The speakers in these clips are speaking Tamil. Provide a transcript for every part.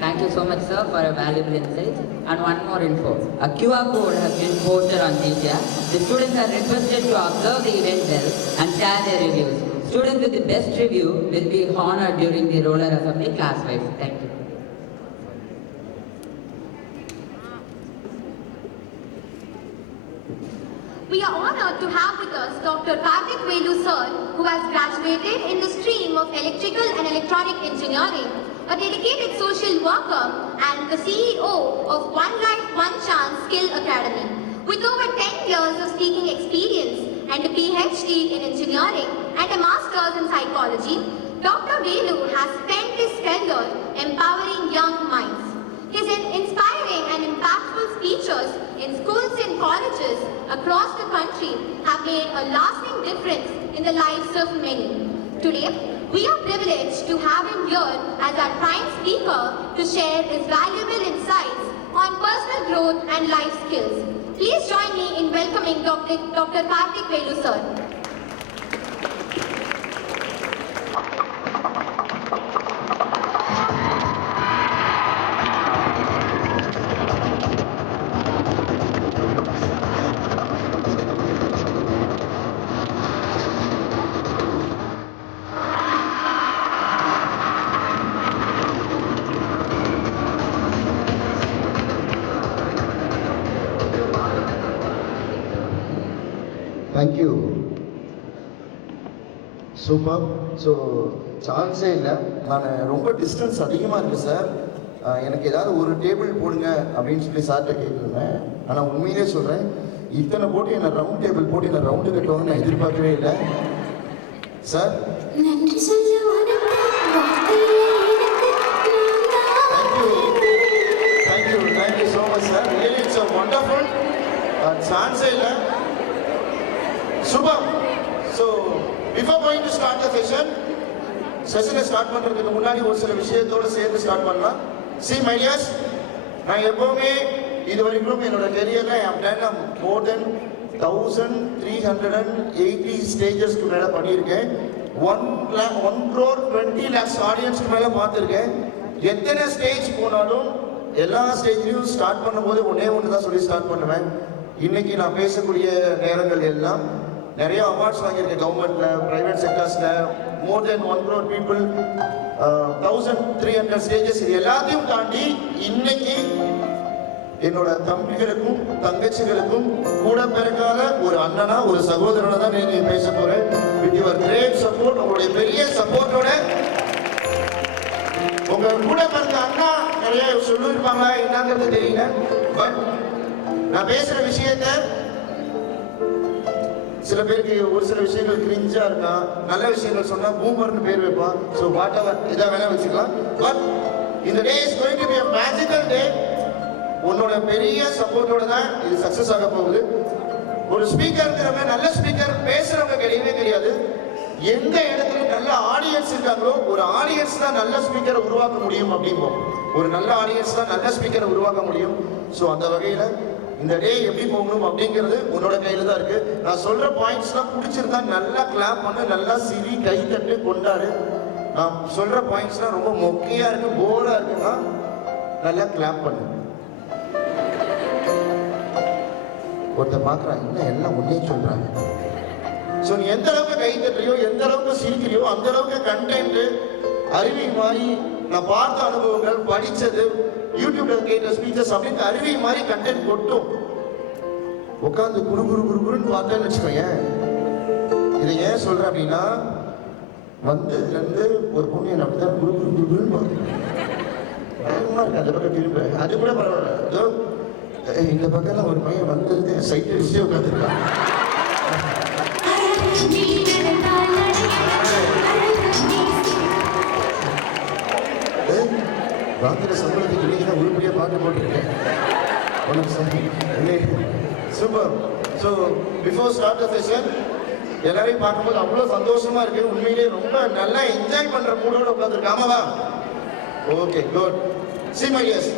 Thank you so much, sir, for a valuable insight. And one more info. A QR code has been posted on GTR. The students are requested to observe the event well and share their reviews. Students with the best review will be honored during the roller assembly class-wise. Thank you. We are honored to have with us Dr. Karthik Velu sir, who has graduated in the stream of Electrical and Electronic Engineering, a dedicated social worker and the CEO of One Life, One Chance Skill Academy. With over 10 years of speaking experience and a PhD in engineering and a master's in psychology, Dr. Velu has spent his career empowering young minds. His inspiring and impactful speeches in schools and colleges across the country have made a lasting difference in the lives of many. Today, we are privileged to have him here as our prime speaker to share his valuable insights on personal growth and life skills. Please join me in welcoming Dr. Karthik Velu sir. Thank you. Super. So, சான்ஸே இல்லை. நான் ரொம்ப டிஸ்டன்ஸ் அதிகமாக இருக்குது சார். எனக்கு ஏதாவது ஒரு டேபிள் போடுங்க அப்படின்னு சொல்லி சார்கிட்ட கேட்குறேன். ஆனால் உண்மையிலே சொல்கிறேன், இத்தனை போட்டு என்னை ரவுண்ட் டேபிள் போட்டு என்னை ரவுண்டு கட்டுவாங்கன்னு நான் எதிர்பார்க்கவே இல்லை sir. Thank you so much sir. Really it's a wonderful. சான்ஸே இல்லை. Subham, so before going to start the session start பண்றதுக்கு முன்னாடி ஒரு சில விஷயத்தோட சேர்த்து ஸ்டார்ட் பண்ணலாம். See my dears, நான் எப்பவுமே இதுவரைக்கும் என்னோட கெரியர்ல I have done more than 1380 ஸ்டேஜஸ்க்கு மேல பண்ணியிருக்கேன். 1 crore 20 lakhs ஆடியன்ஸ்க்கு மேல பார்த்துருக்கேன். எத்தனை ஸ்டேஜ் போனாலும் எல்லா ஸ்டேஜ்லையும் ஸ்டார்ட் பண்ணும்போது ஒன்று தான் சொல்லி ஸ்டார்ட் பண்ணுவேன். இன்னைக்கு நான் பேசக்கூடிய நேரங்கள் எல்லாம் நிறைய அவார்ட்ஸ் வாங்கியிருக்கேன். கவர்மெண்ட்ல, பிரைவேட் செக்டர்ஸ்ல மோர் தென் 1 crore people, 1300 ஸ்டேஜஸ். இது எல்லாத்தையும் தாண்டி இன்னைக்கு என்னோட தம்பிகளுக்கும் தங்கச்சிகளுக்கும் கூட பிறக்காத ஒரு அண்ணனா ஒரு சகோதரனை தான் நீங்க பேச போறேன். வித் யுவர் கிரேட் சப்போர்ட், உங்களுடைய பெரிய சப்போர்ட்டோட. உங்க கூட பிறந்த அண்ணா நிறைய சொல்லிருப்பாங்க, என்னங்கிறது தெரியல. பட் நான் பேசுற விஷயத்த சில பேருக்கு ஒரு சில விஷயங்கள் கிரிஞ்சா இருக்கான், நல்ல விஷயங்கள் சொன்னா பூமர்னு பேர் வைப்பான். ஸோ வாட் எவர் இதை வேணா வச்சுக்கலாம். பட் இந்த day is going to be a magical day. உன்னோட பெரிய சப்போர்ட்டோட தான் இது சக்சஸ் ஆக போகுது. ஒரு ஸ்பீக்கர்ங்கிறவங்க, நல்ல ஸ்பீக்கர் பேசுறவங்க கிடையவே கிடையாது. எந்த இடத்துல நல்ல ஆடியன்ஸ் இருக்காங்களோ, ஒரு ஆடியன்ஸ் தான் நல்ல ஸ்பீக்கரை உருவாக்க முடியும் அப்படிம்போம். ஒரு நல்ல ஆடியன்ஸ் தான் நல்ல ஸ்பீக்கரை உருவாக்க முடியும். ஸோ அந்த வகையில இந்த டே எப்படி போகணும் அப்படிங்கிறது உன்னோட கையில தான் இருக்கு. நான் சொல்ற பாயிண்ட்ஸ்லாம் பிடிச்சிருந்தா நல்லா கிளாப் பண்ணு, நல்லா சிரி, கை தட்டு, கொண்டாடு. நான் சொல்ற பாயிண்ட்ஸ்லாம் ரொம்ப மொக்கையா இருக்கு, போரா இருக்குன்னா நல்லா கிளாப் பண்ணு. ஒருத்த பாக்குறான், இன்னும் எல்லாம் ஒன்னே சொல்றாங்க. ஸோ நீ எந்த அளவுக்கு கை தட்டுறியோ, எந்த அளவுக்கு சிரிக்கிறியோ, அந்த அளவுக்கு கண்டென்ட் அருவி மாதிரி நான் பார்த்த அனுபவங்கள், படிச்சது, யூடியூப்ல கேட்ட ஸ்பீச்சஸ் அப்படின்னு அருவி மாதிரி கண்டென்ட் கொட்டும். உட்காந்து குரு குரு குரு குருன்னு பார்த்தேன்னு வச்சுக்கோங்க. இதை ஏன் சொல்றேன் அப்படின்னா, வந்ததுல இருந்து ஒரு பொண்ணு என்ன அப்படித்தான் குரு குரு குரு குருன்னு பார்த்தேன். பயமா இருக்கு அந்த பக்கம் திரும்ப. அது கூட பரவாயில்ல. இந்த பக்கம் ஒரு பையன் வந்தது சைட் அடிச்சு உட்காந்துருக்கான். வாங்குற சம்பளத்துக்கு இன்னைக்கு தான் உருப்படியா பாட்டு போட்டிருக்கேன். Super. So before start the session எல்லாரையும் பார்க்கும்போது அவ்வளோ சந்தோஷமா இருக்கு. உண்மையிலேயே ரொம்ப நல்லா என்ஜாய் பண்ற மூடோட உட்காந்துருக்காமவா? Okay, good. See my dears,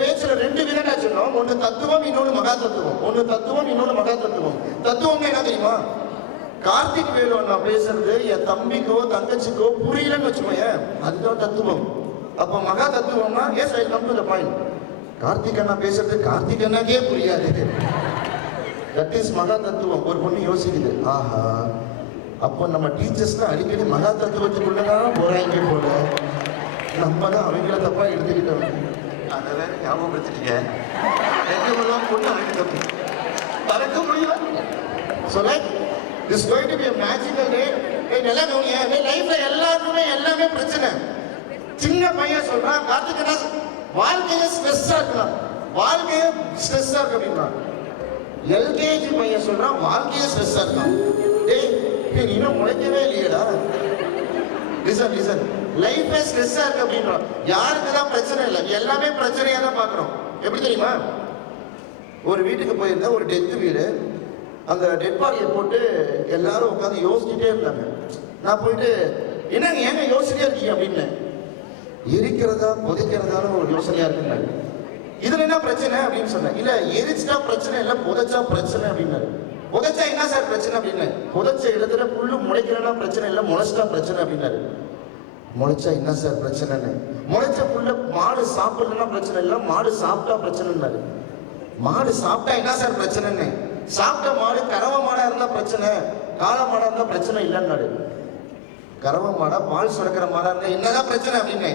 பேச்சுல 2 விதமா சொன்னோம். ஒன்று தத்துவம், இன்னொன்று மகா தத்துவம். ஒன்று தத்துவம், இன்னொன்று மகா தத்துவம். தத்துவம்னா என்ன தெரியுமா? கார்த்திக் வேலு நான் பேசுறது என் தம்பிக்கோ தங்கச்சிக்கோ புரியலன்னு வச்சுக்கோங்க, அதுதான் தத்துவம். அப்ப மகா தத்துவம்னா yes I come to the point. Karthik அண்ணா பேசுறது கார்த்திக் அண்ணாக்கே புரியாது. தட் இஸ் மகா தத்துவம். ஒரு பொண்ணு யோசிக்குது, ஆஹா அப்போ நம்ம டீச்சர்ஸ்லாம் அடிக்கடி மகா தத்துவத்துக்குள்ளதான் போறாங்க போல, நம்ம தான் அவங்கள தப்பா எடுத்துக்கிட்டோம். அதை வேற ஞாபகப்படுத்திட்டீங்க. பொண்ணு அழகு தப்பு மறக்க முடியல. So like this is going to be a magical day. நல்லா கவனிங்க, லைஃப்ல எல்லாருக்குமே எல்லாமே பிரச்சனை. சின்ன பையன் சொல்றான் கார்த்திகனா வாழ்க்கையே ஸ்ட்ரெஸ்ஸா இருக்கலாம், வாழ்க்கையே ஸ்ட்ரெஸ்ஸா இருக்கு அப்படின்னா. எல்கேஜி பையன் சொல்றான் வாழ்க்கையே ஸ்ட்ரெஸ்ஸா இருக்கான். டேய் நீ இன்னும் முளைக்கவே இல்லையடா. லிசன் லிசன், லைஃபே ஸ்ட்ரெஸ்ஸா இருக்கு அப்படின்றான். யாருக்கு தான் பிரச்சனை இல்லை, எல்லாமே பிரச்சனையா தான் பாக்குறோம். எப்படி தெரியுமா? ஒரு வீட்டுக்கு போயிருந்த ஒரு டெத் வீடு, அந்த டெட் பாடியை போட்டு எல்லாரும் உட்காந்து யோசிச்சுட்டே இருந்தாங்க. நான் போயிட்டு என்னங்க ஏங்க யோசிச்சுட்டே இருக்கீங்க அப்படின்னு. எரிக்கிறதா புதைக்கிறதான்னு ஒரு யோசனையா இருக்குன்னாரு. இதுல என்ன பிரச்சனை அப்படின்னு சொன்னேன். இல்ல எரிச்சிட்டா பிரச்சனை இல்ல, புதைச்சா பிரச்சனை அப்படின்னாரு. புதைச்சா என்ன சார் பிரச்சனை அப்படின்னு. புதைச்ச இடத்துல புல்லு முளைக்கிறனா பிரச்சனை இல்ல, முளைச்சிட்டா பிரச்சனை அப்படின்னாரு. முளைச்சா என்ன சார் பிரச்சனைன்னு. முளைச்ச புல்ல மாடு சாப்பிடலன்னா பிரச்சனை இல்ல, மாடு சாப்பிட்டா பிரச்சனைன்னாரு. மாடு சாப்பிட்டா என்ன சார் பிரச்சனைன்னு. சாப்பிட்ட மாடு கறவை மாடா இருந்தா பிரச்சனை, காளை மாடா இருந்தா பிரச்சனை இல்லைன்னாரு. கறவை மாடா பால் சுரக்கிற மாடா இருந்தா என்னதான் பிரச்சனை அப்படின்னு.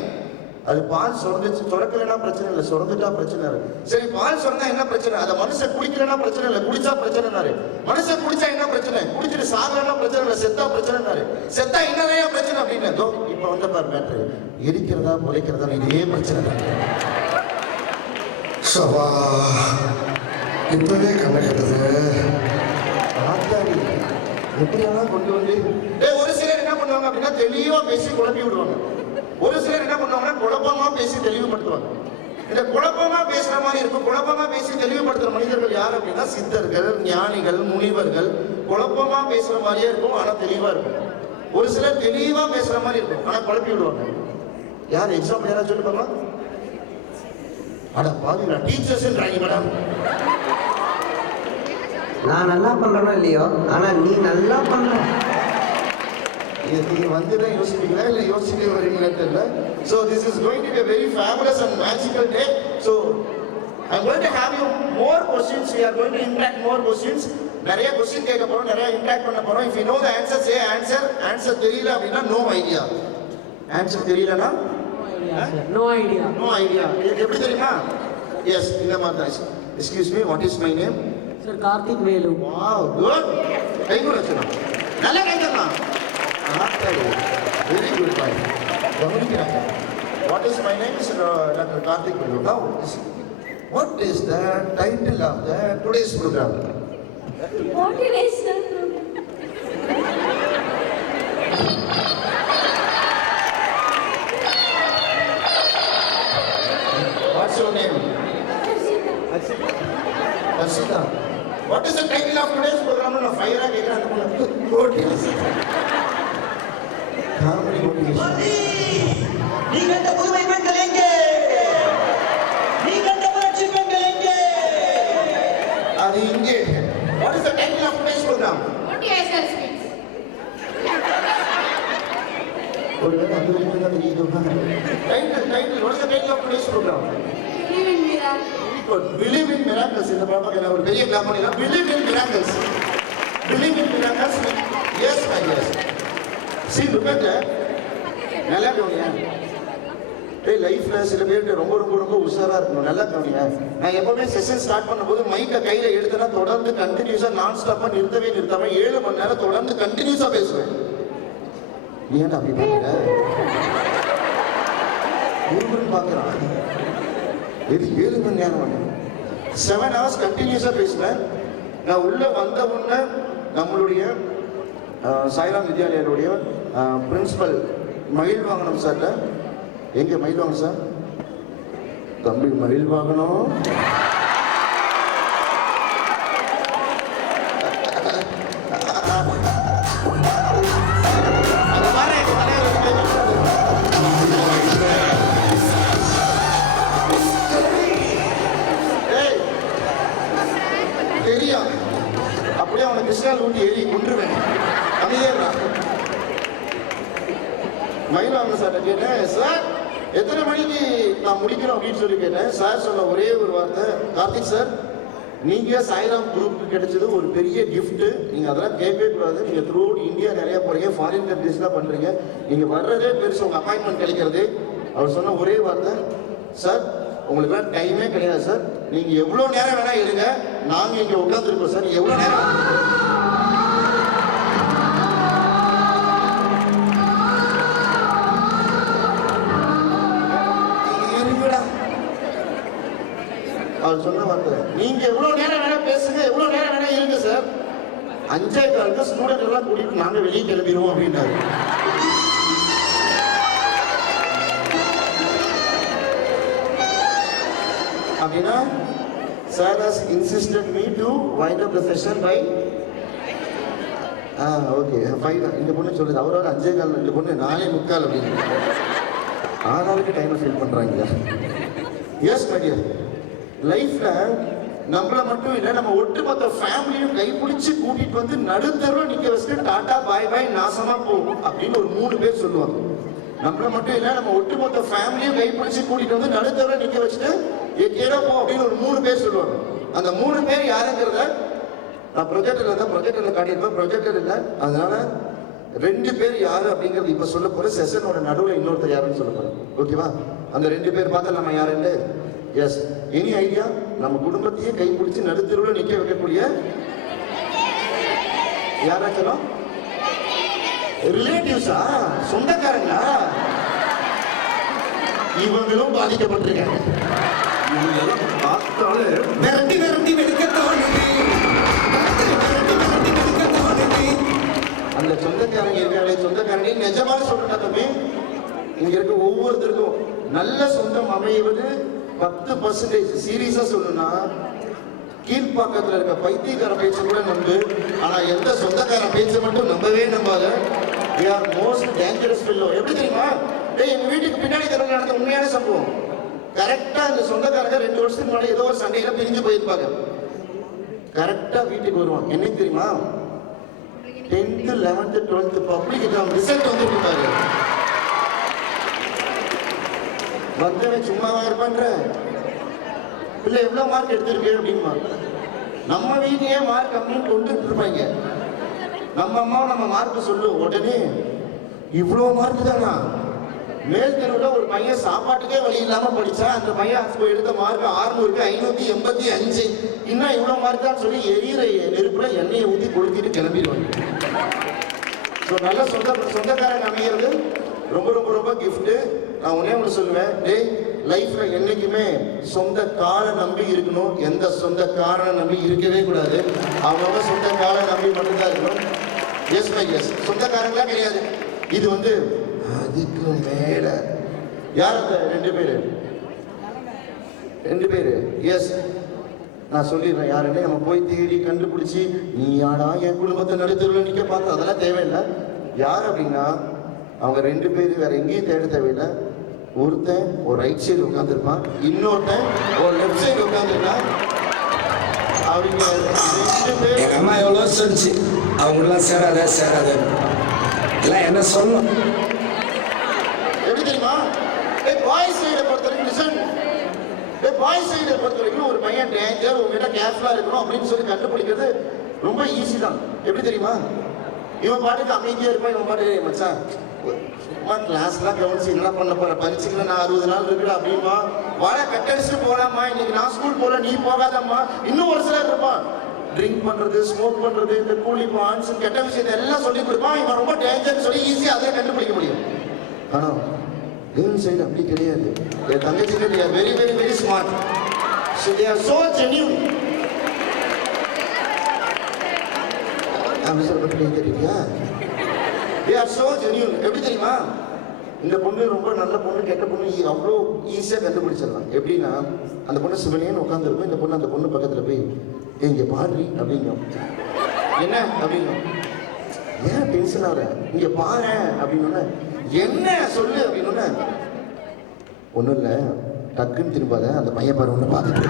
அது பால் சுரக்கலைன்னா பிரச்சனை இல்லை, சுரந்துட்டா பிரச்சனை. சரி பால் சுரந்தா என்ன பிரச்சனை, அதை மனுஷன் குடிக்கலன்னா பிரச்சனை இல்லை, குடிச்சா பிரச்சனைனாரு. மனுஷன் குடிச்சா என்ன பிரச்சனை, குடிச்சிட்டு சாகலன்னா பிரச்சனை இல்லை, செத்தா பிரச்சனைனாரு. செத்தா என்னதான் பிரச்சனை அப்படின்னு. இப்ப வந்த பாரு மேட்ரு, எரிக்கிறதா புதைக்கிறதா இதே பிரச்சனை தான். இப்பவே கண்ணை கட்டுது. எப்படியெல்லாம் கொண்டு வந்து ஒரு சிலர் என்ன பண்ணுவாங்க அப்படின்னா தெளிவா பேசி குழப்பி விடுவாங்க. ஒரு சிலர் என்ன பண்ணுவாங்கன்னா குழப்பமா பேசி தெளிவுபடுத்துவாங்க. இந்த குழப்பமா பேசுற மாதிரி இருக்கும். குழப்பமா பேசி தெளிவுபடுத்துற மனிதர்கள் யார் அப்படின்னா சித்தர்கள், ஞானிகள், முனிவர்கள். குழப்பமா பேசுற மாதிரியே இருக்கும், ஆனா தெளிவா இருக்கும். ஒரு சிலர் தெளிவா பேசுற மாதிரி இருக்கும், ஆனா குழப்பி விடுவாங்க. யார் எக்ஸாம்பிள் யாராவது சொல்லி பார்க்கலாம்? அட பாருங்க, டீச்சர்ஸ்ன்றாங்க மேடம். நான் நல்லா பண்றேனோ இல்லையோ, ஆனா நீ நல்லா பண்ற. நீங்க வந்துதான் யோசிப்பீங்களா இல்ல யோசிச்சுட்டே வரீங்களா தெரியல. So this is going to be a very fabulous and magical day. So I'm going to have you more questions. We are going to interact more questions. நிறைய question கேட்க போறோம், நிறைய interact பண்ண போறோம். If you know the answer, say answer. Answer தெரியல அப்படின்னா no idea. Answer தெரியலனா no idea. No idea. எப்படி தெரியுமா? Yes, இந்த மாதிரி தான். Excuse me, what is my name? Sir, Karthik Velu. Wow, good. கை கூட வச்சுக்கலாம். நல்லா கை தரலாம். Very good, boy. கவனிக்கிறாங்க. What is my name is Dr. Karthik Velu. Now, what is the title of the today's program? Motivational program. What's your name? Harshita. What is the title of today's program? No, fire கேக்குறாங்க. Motivation. Comedy motivation. நீங்கள் இந்த புதுமை பெண்கள் எங்கே? நீங்கள் இந்த புரட்சி பெண்கள் எங்கே? அது இங்கே. What is the title of today's program? Motivational speech. ஒருவேளை அது வரைக்கும் தான் தெரியுது. Title. What is the title of today's program? Believe in miracles. Believe in miracles. இந்த பாப்பாக்கு நான் ஒரு பெரிய கிளாப் பண்ணிடலாம். Believe in miracles. Believe in miracles. Yes, my yes. See, look at that. நல்லா கவனிங்க. லைஃப்ல சில பேருக்கு ரொம்ப ரொம்ப ரொம்ப உஷாரா இருக்கணும். நல்லா கவனிங்க. நான் எப்பவுமே செஷன் ஸ்டார்ட் பண்ணும்போது மைக்கை கையில எடுத்தனா தொடர்ந்து கண்டினியூஸா நான் ஸ்டாப்பா நிறுத்தாம 7 மணி நேரம் தொடர்ந்து கண்டினியூஸா பேசுவேன். நீ ஏன்டா அப்படி பாக்குற? ஊருன்னு பாக்குறான். இது 7 மணி நேரம் 7 hours கண்டினியூஸா பேசுவேன். நான் உள்ள வந்த உடனே நம்மளுடைய சாய்ராம் வித்யாலயாவுடைய பிரின்சிபல் மகிழ்வாகனம் சார்ல, எங்க மகிழ்வாகனம் சார்? தம்பி மகிழ்வாகனம். தெரியும், அப்படியே அவனை கிருஷ்ணால் ஊட்டி ஏறி கொண்டுருவேன். அமைதியா மயிலாங்க சார் கேட்டேன், சார் எத்தனை மணிக்கு நான் முடிக்கிறோம் அப்படின்னு சொல்லி கேட்டேன். சார் சொன்ன ஒரே ஒரு வார்த்தை, கார்த்திக் சார் நீங்க சாய்ராம் குரூப்புக்கு கிடைச்சது ஒரு பெரிய gift. நீங்க அதெல்லாம் கேட்கவே கூடாது. நீங்க த்ரூ இந்தியா நிறைய போறீங்க, ஃபாரின் கண்ட்ரீஸ்லாம் பண்றீங்க, நீங்க வர்றதே பெருசு, உங்க அப்பாயின்மெண்ட் கிடைக்கிறது. அவர் சொன்ன ஒரே வார்த்தை, சார் உங்களுக்குலாம் டைமே கிடையாது சார், நீங்க எவ்வளவு நேரம் வேணா எடுங்க, நாங்க இங்க உட்காந்துருக்கோம் சார், எவ்வளவு நேரம் இருங்கடா. அவர் சொன்ன வார்த்தை, நீங்க எவ்வளவு நேரம் வேணா பேசுங்க, எவ்வளவு நேரம் வேணா இருங்க சார், 5:15 ஸ்டூடெண்ட் எல்லாம் கூட்டிட்டு நாங்க வெளியே கிளம்பிடுவோம் அப்படின்னாரு. அப்படின்னா sir has insisted me to wind up the session by okay 5. இந்த பொண்ணு சொல்லுது அவரோட 5:15, இந்த பொண்ணு 4:45 அப்படின்னு. ஆனாலுக்கு டைமை ஃபில் பண்றாங்க. எஸ் மை டியர், லைஃப்ல நம்மள மட்டும் இல்லை, நம்ம ஒட்டுமொத்த ஃபேமிலியும் கைப்பிடிச்சு கூட்டிட்டு வந்து நடுத்தருவ நிக்க வச்சுட்டு டாடா பாய் பாய் நாசமா போகும் அப்படின்னு ஒரு 3 பேர் சொல்லுவாங்க. நம்மள மட்டும் இல்லை, நம்ம ஒட்டுமொத்த ஃபேமிலியும் கைப்பிடிச்சு கூட்டிட்டு வந்து நடுத்தருவ நிக்க வச்சுட்டு எக்கேடோ போ அப்படின்னு ஒரு 3 பேர் சொல்லுவாங்க. அந்த 3 பேர் யாருங்கிறத நான் ப்ரொஜெக்டர்ல காட்டியிருப்பேன். ப்ரொஜெக்டர் இல்லை, அதனால 2 பேர் யாரு அப்படிங்கிறது இப்ப சொல்ல போற. செஷனோட நடுவில் இன்னொருத்தர் யாருன்னு சொல்ல போறேன். ஓகேவா? அந்த 2 பேர் பார்த்தா நம்ம யாருன்னு. Yes, any idea? நம்ம குடும்பத்தையே கைப்பிடிச்சு நடுத்தருவில் நிக்க வைக்கக்கூடிய யாராச்சும் ரிலேட்டிவ்ஸா, சொந்தக்காரங்களா? இவங்களும் பாதிக்கப்பட்டிருக்காங்க. இவங்களெல்லாம் பார்த்தாலே விரட்டி விரட்டி வெடிக்க தோணுது. அந்த சொந்தக்காரங்க இருக்காங்களே, சொந்தக்காரங்க நிஜமான சொல்றேன் தம்பி, இங்க இருக்க ஒவ்வொருத்தருக்கும் நல்ல சொந்தம் அமைவது 10%. சீரியஸா சொல்லணும்னா கீழ்ப்பாக்கத்துல இருக்க பைத்தியக்கார பேச்சு கூட நம்பு, ஆனா எந்த சொந்தக்கார பேச்சை மட்டும் நம்பவே நம்பாத. We are most dangerous fellow. எப்படி தெரியுமா? டேய், எங்க வீட்டுக்கு பின்னாடி தெருவில் நடந்த உண்மையான சம்பவம். கரெக்டா அந்த சொந்தக்காரங்க 2 வருஷத்துக்கு முன்னாடி ஏதோ ஒரு சண்டையில பிரிஞ்சு போயிருப்பாங்க. கரெக்டா வீட்டுக்கு வருவான். என்னன்னு தெரியுமா? 10th 11th 12th public exam result வந்து கொடுத்தாரு. வந்தவன் சும்மாவா இருப்பான்ற, இல்லை எவ்வளவு மார்க் எடுத்திருக்கு அப்படிமா. நம்ம வீட்லயே மார்க் கம்மின்னு கொண்டுட்டு இருப்பாங்க. நம்ம அம்மாவும் நம்ம மார்க் சொல்லுவோம், உடனே இவ்வளவு மார்க் தானா? மேல் தெருவில் ஒரு பையன் சாப்பாட்டுக்கே வழி இல்லாம படிச்சா, அந்த பையன் எடுத்த மார்க் 600க்கு 585. இன்னும் இவ்வளவு மார்க் தான் சொல்லி எரியிற நெருப்புல எண்ணெயை ஊற்றி கொளுத்திட்டு கிளம்பிடுவாங்க. நல்ல சொந்தக்காரங்க அமைகிறது ரொம்ப ரொம்ப ரொம்ப கிஃப்ட். நான் ஒன்னே ஒன்று சொல்லுவேன், டேய் லைஃப்ல என்னைக்குமே சொந்த காலை நம்பி இருக்கணும், எந்த சொந்த காரனை நம்பி இருக்கவே கூடாது. அவங்க சொந்த காலை நம்பி மட்டும்தான் இருக்கணும். எஸ் பை எஸ், சொந்தக்காரங்களா கிடையாது. இது வந்து அதுக்கு மேல யார் அந்த 2 பேரு? எஸ், நான் சொல்லிடுறேன் யாருன்னு. நம்ம போய் தேடி கண்டுபிடிச்சி நீ யாரா என் குடும்பத்தை நடுத்தருவில் நிக்க பார்த்து அதெல்லாம் தேவையில்லை. யார் அப்படின்னா அவங்க 2 பேர் வேற எங்கேயும் தேட தேவையில்லை. ஒருத்தன் ஒரு ரைட் சைடு உட்காந்துருப்பான், இன்னொருத்தன் ஒரு லெஃப்ட் சைடு உட்காந்துருக்கான். அவங்க 2 பேர். எங்க அம்மா எவ்வளோ சொல்லிச்சு, அவங்களாம் சேராத எல்லாம் என்ன சொல்லணும். எப்படி தெரியுமா? பாய்ஸ் சைடை பொறுத்த வரைக்கும் லிசன், பாய்ஸ் சைடை பொறுத்த வரைக்கும் ஒரு பையன் டேஞ்சர், உங்ககிட்ட கேர்ஃபுல்லா இருக்கணும் அப்படின்னு சொல்லி கண்டுபிடிக்கிறது ரொம்ப ஈஸி தான். எப்படி தெரியுமா? இவன் பாட்டுக்கு அமைதியா இருப்பான், இவன் பாட்டு மச்சான் சும்மா கிளாஸ்லாம் கவனிச்சு என்ன பண்ண போற, பரீட்சைக்குள்ள நான் 60 நாள் இருக்குடா அப்படின்பா. வாழை கட்டடிச்சுட்டு போறாம்மா, இன்னைக்கு நான் ஸ்கூல் போல நீ போகாதம்மா. இன்னும் ஒரு சிலர் இருப்பான், ட்ரிங்க் பண்றது, ஸ்மோக் பண்றது, இந்த கூலி பான்ஸ் கெட்ட விஷயத்தை எல்லாம் சொல்லி கொடுப்பான். இவன் ரொம்ப டேஞ்சர் சொல்லி ஈஸியா அதை கண்டுபிடிக்க முடியும். ஆனா கேர்ள் சைடு அப்படி கிடையாது. என் தங்கச்சிக்கு they are very very very smart, so they are so genuine. அவசரப்பட்டு தெரியுமா? they are so genuine. எப்படி தெரியுமா? இந்த பொண்ணு ரொம்ப நல்ல பொண்ணு, கெட்ட பொண்ணு அவ்வளோ ஈஸியாக கண்டுபிடிச்சிடலாம். எப்படின்னா அந்த பொண்ணு சிவனேன்னு உட்காந்துருக்கும், இந்த பொண்ணு அந்த பொண்ணு பக்கத்தில் போய் இங்கே பாரு அப்படிங்கும். என்ன அப்படிங்கும், ஏன் டென்ஷன் ஆகிற, இங்கே பாரு அப்படின்னோட என்ன சொல்லு அப்படின்னோட ஒன்றும் இல்லை டக்குன்னு திரும்பாத, அந்த பையன் பாரு ஒன்று பார்த்துட்டு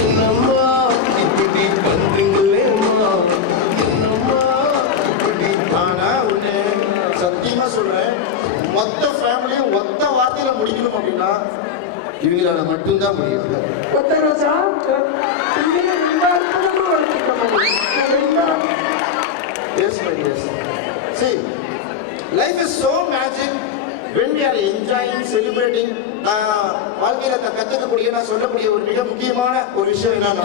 என்னம்மா இப்படி பண்றீங்களேம்மா, என்னம்மா இப்படி. ஆனா ஒன்று சத்தியமா சொல்றேன், மொத்த பண்ணணும்னா இவங்களால மட்டும்தான் முடியும். கொத்த ரோசா இங்கே ரொம்ப அற்புதமா வளர்த்துக்க மாதிரி Yes, my dears. See, life is so magic when we are enjoying, celebrating. நான் வாழ்க்கையில கத்துக்கக்கூடிய நான் சொல்லக்கூடிய ஒரு மிக முக்கியமான ஒரு விஷயம் என்னன்னா,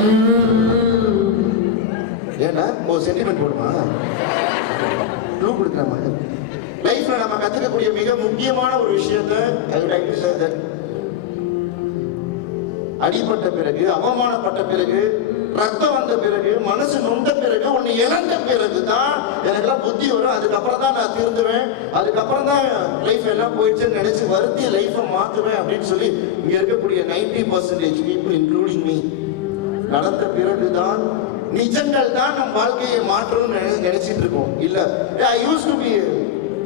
ஏன்னா ஒரு சென்டிமெண்ட் போடுமா க்ளூ கொடுக்குறாமா லைஃப்ல நம்ம கத்துக்கக்கூடிய மிக முக்கியமான ஒரு விஷயத்தை I would like to say that அடிபட்ட பிறகு, அவமானப்பட்ட பிறகு, ரத்தம் வந்த பிறகு, மனசு நொந்த பிறகு, உன்னை இழந்த பிறகு தான் எனக்கெல்லாம் புத்தி வரும். அதுக்கப்புறம் தான் நான் திருந்துவேன், அதுக்கப்புறம் தான் லைஃப் எல்லாம் போயிடுச்சுன்னு நினைச்சு வருத்தி லைஃப்பை மாற்றுவேன் அப்படின்னு சொல்லி இங்க இருக்கக்கூடிய 90% பீப்புள் இன்க்ளூடிங் மீ நடந்த பிறகு தான் நிஜங்கள் தான் நம் வாழ்க்கையை மாற்றணும்னு நினைச்சிட்டு இருக்கோம். இல்ல I use to be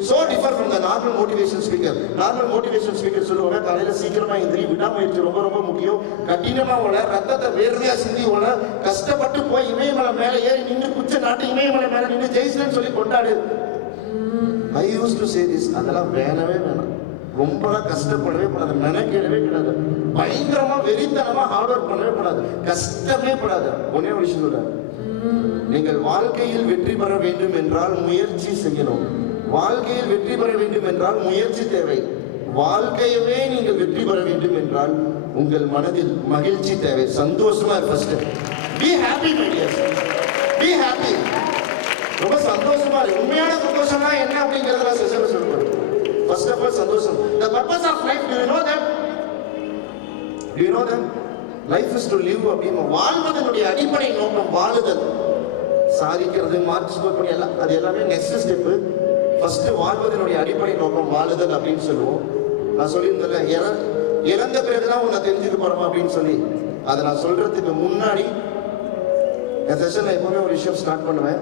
so differ from the normal motivation speaker. Normal motivation speaker சொல்லுவாங்க காலையில சீக்கிரமா எந்திரி, விடாமுயற்சி ரொம்ப ரொம்ப முக்கியம், கடினமா ஓட, ரத்தத்தை வேர்வையா சிந்தி ஓட, கஷ்டப்பட்டு போய் இமயமலை மேல ஏறி நின்று குச்ச நாட்டு இமயமலை மேல நின்று ஜெயிச்சேன்னு சொல்லி கொண்டாடு. I used to say this. அதெல்லாம் வேணவே வேணாம். ரொம்பலாம் கஷ்டப்படவே கூடாது, மெனக்கேடவே கூடாது, பயங்கரமா வெறித்தனமா ஹார்ட் ஒர்க் பண்ணவே கூடாது, கஷ்டமே படாது. ஒன்னே ஒரு விஷயம் சொல்றேன், நீங்கள் வாழ்க்கையில் வெற்றி பெற வேண்டும் என்றால் முயற்சி செய்யணும். வாழ்க்கையில் வெற்றி பெற வேண்டும் என்றால் முயற்சி தேவை. வாழ்க்கையவே நீங்கள் வெற்றி பெற வேண்டும் என்றால் உங்கள் மனதில் மகிழ்ச்சி தேவை. சந்தோஷமா first be happy my tears, be happy. ரொம்ப சந்தோஷமா இருக்கு. உண்மையான சந்தோஷம்னா என்ன அப்படிங்கறத செஷன்ல சொல்றேன். ஃபர்ஸ்ட் ஆஃப் ஆல் சந்தோஷம். The purpose of life, do you know that? Do you know that? Life is to live அப்படின்னு வாழ்வதனுடைய அடிப்படை நோக்கம் வாழுதல். சாதிக்கிறது, மார்க் ஸ்கோர் பண்ணி எல்லாம் அது எல்லாமே நெக்ஸ்ட் ஸ்டெப். ஃபர்ஸ்ட் வாழ்வதனுடைய அடிப்படை நோக்கம் வாழுதல் அப்படின்னு சொல்லுவோம். நான் சொல்லியிருந்தேன்ல, இறந்த பிறகுதான் உன்னை தெரிஞ்சுக்க போறோம் அப்படின்னு சொல்லி. அதை நான் சொல்றதுக்கு முன்னாடி என் செஷன்ல எப்பவுமே ஒரு விஷயம் ஸ்டார்ட் பண்ணுவேன்,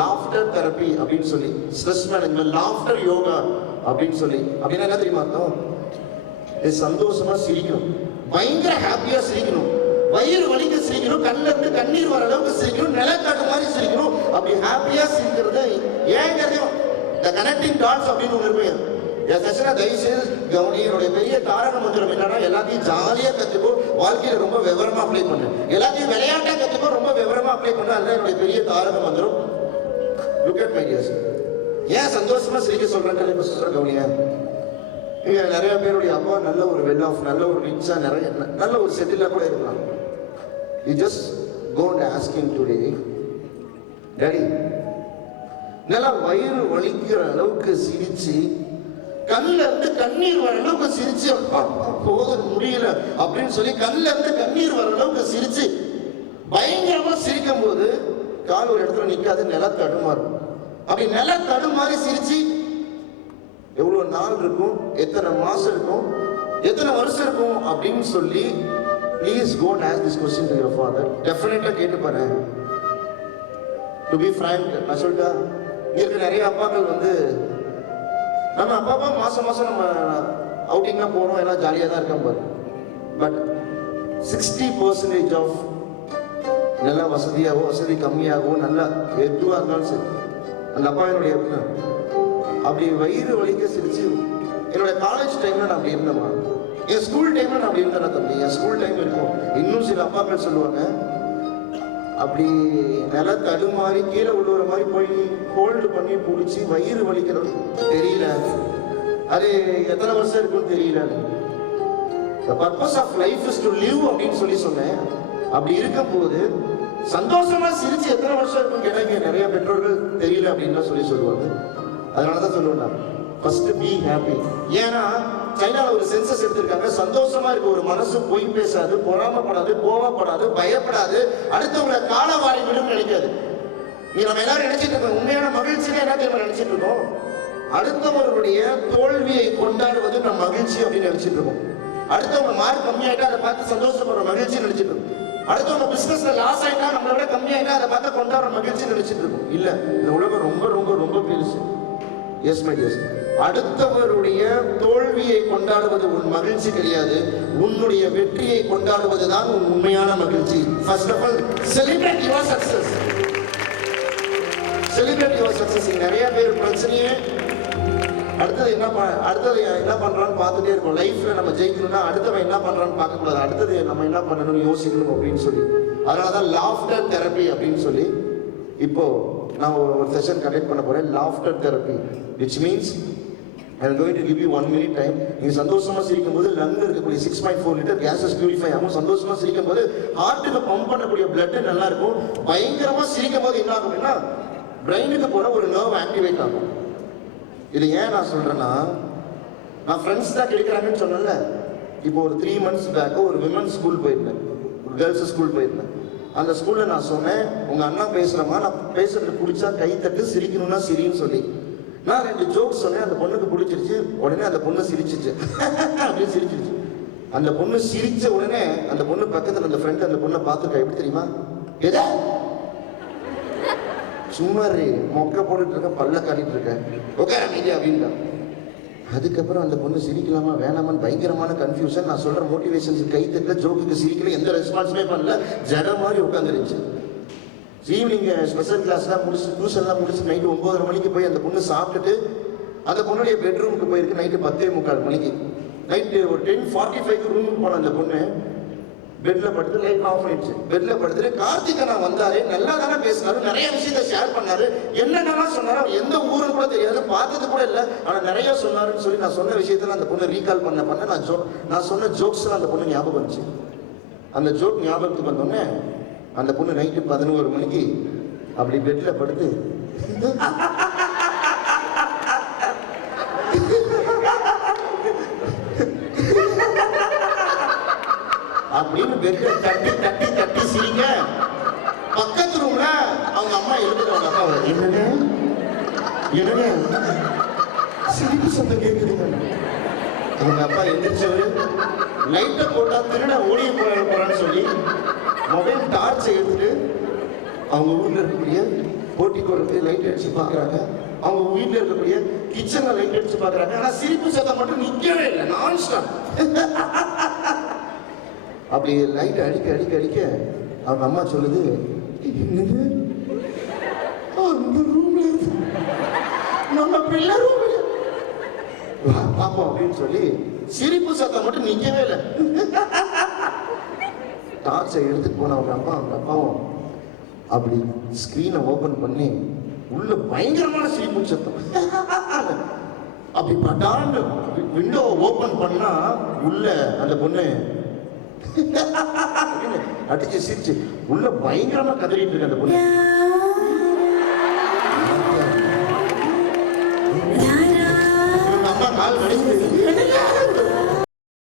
லாஃப்டர் தெரப்பி அப்படின்னு சொல்லி, ஸ்ட்ரெஸ் மேனேஜ்மெண்ட், லாஃப்டர் யோகா அப்படின்னு சொல்லி. அப்படின்னா என்ன தெரியுமா அர்த்தம்? சந்தோஷமா சிரிக்கணும், பயங்கர ஹாப்பியா சிரிக்கணும், வயிறு வலிக்க சிரிக்கணும், கண்ணுல இருந்து கண்ணீர் வர அளவுக்கு சிரிக்கணும், நிலக்காட்டு மாதிரி சிரிக்கணும். அப்படி ஹாப்பியா சிரிக்கிறது ஏங்கிறதையும் the connecting dots அப்படின்னு ஒன்று இருப்பீங்க. என் செஷனை தயவுசெய்து கவனி. என்னுடைய பெரிய தாரக மந்திரம் என்னன்னா, எல்லாத்தையும் ஜாலியா கத்துக்கோ, வாழ்க்கையில ரொம்ப விவரமா அப்ளை பண்ணு. எல்லாத்தையும் விளையாட்டா கத்துக்கோ, ரொம்ப விவரமா அப்ளை பண்ணு. அதுதான் என்னுடைய பெரிய தாரக மந்திரம். Look at my tears. ஏன் சந்தோஷமா சிரிக்க சொல்றேன் சொல்ற கவனியா. இங்க நிறைய பேருடைய அப்பா நல்ல ஒரு வெல் ஆஃப், நல்ல ஒரு ரிச்சா, நிறைய நல்ல ஒரு செட்டிலா கூட இருக்கலாம். You just go and ask him today, daddy நல்லா வயிறு வலிக்கிற அளவுக்கு சிரிச்சு, கண்ணுல இருந்து கண்ணீர் வர அளவுக்கு சிரிச்சு, போதும் முடியல அப்படின்னு சொல்லி கண்ணுல இருந்து கண்ணீர் வர அளவுக்கு சிரிச்சு, பயங்கரமா சிரிக்கும் போது கால் ஒரு இடத்துல நிக்காது, நில தடுமாறும். அப்படி நில தடுமாறி சிரிச்சு எவ்வளவு நாள் இருக்கும், எத்தனை மாசம் இருக்கும், எத்தனை வருஷம் இருக்கும் அப்படின்னு சொல்லி, please go and ask this question to your father. டெஃபினட்டா கேட்டு பாரு. டு பி ஃப்ராங்க், நான் சொல்லிட்டா, இங்க இருக்க நிறைய அப்பாக்கள் வந்து நம்ம அப்பா மாசம் மாசம் நம்ம அவுட்டிங்லாம் போறோம், எல்லாம் ஜாலியா தான் இருக்காங்க பாரு. பட் 60% ஆஃப் நல்லா வசதியாகவோ வசதி கம்மியாகவோ நல்லா எதுவாக இருந்தாலும் சரி, அந்த அப்பா என்னுடைய அப்படி வயிறு வலிக்க சிரிச்சு, என்னோட காலேஜ் டைம்ல நான் அப்படி இருந்தேமா, என் ஸ்கூல் டைம்ல நான் அப்படி இருந்தேன் தம்பி. என் ஸ்கூல் டைம் இருக்கும். இன்னும் சில அப்பாக்கள் சொல்லுவாங்க, அப்படி நில தடுமாறி கீழே விழுவுற மாதிரி போய் ஹோல்டு பண்ணி பிடிச்சி வயிறு வலிக்கிறது தெரியல, அது எத்தனை வருஷம் இருக்குன்னு தெரியல. The purpose of life is to live அப்படின்னு சொல்லி சொன்னேன். அப்படி இருக்கும் போது சந்தோஷமா சிரிச்சு எத்தனை வருஷம் இருக்குன்னு கேட்டாங்க. நிறைய பெற்றோர்கள் தெரியல அப்படின்னு சொல்லி சொல்லுவாங்க. அதனாலதான் சொல்லுவேன், ஃபர்ஸ்ட் பி ஹாப்பி. ஏன்னா சைனால ஒரு சென்சஸ் எடுத்திருக்காங்க, சந்தோஷமா இருக்க ஒரு மனசு பொய் பேசாது, பொறாமப்படாது, கோவப்படாது, பயப்படாது, அடுத்தவங்களை காலவாரி விடும் நினைக்காது. நீ நம்ம எல்லாரும் நினைச்சிட்டு இருக்கோம், உண்மையான மகிழ்ச்சின்னு என்ன தெரியுமா நினைச்சிட்டு இருக்கோம்? அடுத்தவர்களுடைய தோல்வியை கொண்டாடுவது நம்ம மகிழ்ச்சி அப்படின்னு நினைச்சிட்டு இருக்கோம். அடுத்தவங்க மார்க் கம்மியாயிட்டா அதை பார்த்து சந்தோஷப்படுற மகிழ்ச்சி நினைச்சிட்டு இருக்கோம். அடுத்தவங்க பிசினஸ்ல லாஸ் ஆயிட்டா நம்மளை விட கம்மியாயிட்டா அதை பார்த்து கொண்டாடுற மகிழ்ச்சி நினைச்சிட்டு இருக்கோம். இல்ல, இந்த உலகம் ரொம்ப ரொம்ப ரொம்ப பெருசு. எஸ் மை டியர்ஸ், அடுத்தவருடைய தோல்வியை கொண்டாடுவது உன் மகிழ்ச்சி கிடையாது, உன்னுடைய வெற்றியை கொண்டாடுவது தான் உன் உண்மையான மகிழ்ச்சி. First of all celebrate your success. Celebrate your success. நிறைய பேர் பிரச்சனையே அடுத்தது என்ன பண்றான்னு பார்த்துட்டே இருக்கோம். லைஃப்ல நம்ம ஜெயிக்கணும்னா அடுத்தவன் என்ன பண்றான்னு பார்க்கக்கூடாது, அடுத்தது நம்ம என்ன பண்ணணும்னு யோசிக்கணும் அப்படின்னு சொல்லி. அதனாலதான் லாஃப்டர் தெரப்பி அப்படின்னு சொல்லி இப்போ நான் ஒரு செஷன் கண்டக்ட் பண்ண போறேன். Laughter therapy which means I am going to give you 1 minute time. நீங்க சந்தோஷமா சிரிக்கும் போது லங்ல இருக்கக்கூடிய 6.4 லிட்டர் கேஸஸ் பியூரிஃபை ஆகும். சந்தோஷமா சிரிக்கும் போது ஹார்ட்டுக்கு பம்ப் பண்ணக்கூடிய பிளட் நல்லா இருக்கும். பயங்கரமா சிரிக்கும் போது என்ன ஆகும் அப்படின்னா பிரெயினுக்கு போன ஒரு நர்வ் ஆக்டிவேட் ஆகும். இது ஏன் நான் சொல்றேன்னா, நான் ஃப்ரெண்ட்ஸ் தான் கிடைக்கிறாங்கன்னு சொன்னேன்ல. இப்போ ஒரு 3 months பேக் ஒரு விமன்ஸ் ஸ்கூல் போயிருந்தேன், ஒரு கேர்ள்ஸ் ஸ்கூல் போயிருந்தேன். அந்த ஸ்கூல்ல நான் சொன்னேன், உங்க அண்ணா பேசுறமா, நான் பேசுறது பிடிச்சா கை தட்டு, சிரிக்கணும்னா சிரின்னு சொல்லி நான் 2 ஜோக்ஸ் சொன்னேன். அந்த பொண்ணுக்கு பிடிச்சிருச்சு. உடனே அந்த பொண்ணு சிரிச்சிச்சு. அப்படின்னு சிரிச்சிருச்சு. அந்த பொண்ணு சிரிச்ச உடனே அந்த பொண்ணு பக்கத்துல அந்த ஃப்ரெண்ட் அந்த பொண்ணை பார்த்துருக்கா. எப்படி தெரியுமா? எதா சும்மா மொக்க போட்டுட்டு இருக்க, பல்ல காட்டிட்டு இருக்க, ஓகே அமைதியா அப்படின்ட்டா. அதுக்கப்புறம் அந்த பொண்ணு சிரிக்கலாமா வேணாமான்னு பயங்கரமான கன்ஃபியூஷன். நான் சொல்ற மோட்டிவேஷன்ஸ் கை தட்டல, ஜோக்குக்கு சிரிக்கல, எந்த ரெஸ்பான்ஸுமே பண்ணல, ஜட மாதிரி உட்காந்துருச்சு. ஈவினிங் ஸ்பெஷல் கிளாஸ்லாம் முடிச்சு டியூஷன்லாம் முடிச்சு நைட்டு 9:30 மணிக்கு போய் அந்த பொண்ணு சாப்பிட்டுட்டு அந்த பொண்ணுடைய பெட்ரூமுக்கு போயிருக்கு. நைட்டு 10:45 மணிக்கு. நைட்டு ஒரு 10:45 ரூமுக்கு போன அந்த பொண்ணு பெட்ல படுத்து லைட் ஆஃப் ஆயிடுச்சு. பெட்ல படுத்துட்டு கார்த்திகனா வந்தாரு, நல்லா தானே பேசினாரு, நிறைய விஷயத்தை ஷேர் பண்ணாரு, என்னென்னலாம் சொன்னாரு, எந்த ஊருன்னு கூட தெரியாது, பார்த்தது கூட இல்லை, ஆனா நிறைய சொன்னாருன்னு சொல்லி நான் சொன்ன விஷயத்துல அந்த பொண்ணு ரீகால் பண்ண நான் சொன்ன ஜோக்ஸ் அந்த பொண்ணு ஞாபகம் வந்துச்சு. அந்த ஜோக் ஞாபகத்துக்கு வந்தோடனே அந்த பொண்ணு நைட்டு 11 மணிக்கு அப்படி பெட்ல படுத்து அப்படின்னு பெட்ல தட்டி தட்டி தட்டி சிரிக்க, பக்கத்து ரூம்ல அவங்க அம்மா எழுதுறாங்க. அப்பாவை என்னங்க சிரிப்பு சத்தம் கேட்குதுங்க. அவங்க அப்பா எந்திரிச்சவரு லைட்டை போட்டா திருட ஓடிய போறான்னு சொல்லி மொபைல் டார்ச்சை எடுத்துட்டு அவங்க ஊர்ல இருக்கக்கூடிய போட்டிக்கோட போய் லைட் அடிச்சு பாக்குறாங்க. அவங்க வீட்டுல இருக்கக்கூடிய கிச்சன்ல லைட் அடிச்சு பாக்குறாங்க. ஆனா சிரிப்பு சத்தம் மட்டும் நிக்கவே இல்லை, நான் ஸ்டாப். அப்படி லைட் அடிக்க அடிக்க அடிக்க அவங்க அம்மா சொல்லுது, அந்த ரூம்ல இருக்கு, நம்ம பிள்ளை ரூம்ல பாப்போம் அப்படின்னு சொல்லி சிரிப்பு சத்தம் மட்டும் நிக்கவே இல்லை. டார்ச்சை எடுத்துட்டு போன அவங்க அப்பாவும் அப்படி ஸ்கிரீனை ஓபன் பண்ணி உள்ள பயங்கரமான சிரிப்பு சத்தம். அப்படி பட்டாண்டு விண்டோவை ஓபன் பண்ணா உள்ள அந்த பொண்ணு அடிச்சு சிரிச்சு உள்ள பயங்கரமா கதறிட்டு இருக்கு. அந்த பொண்ணு அம்மா கால் வலிக்குது.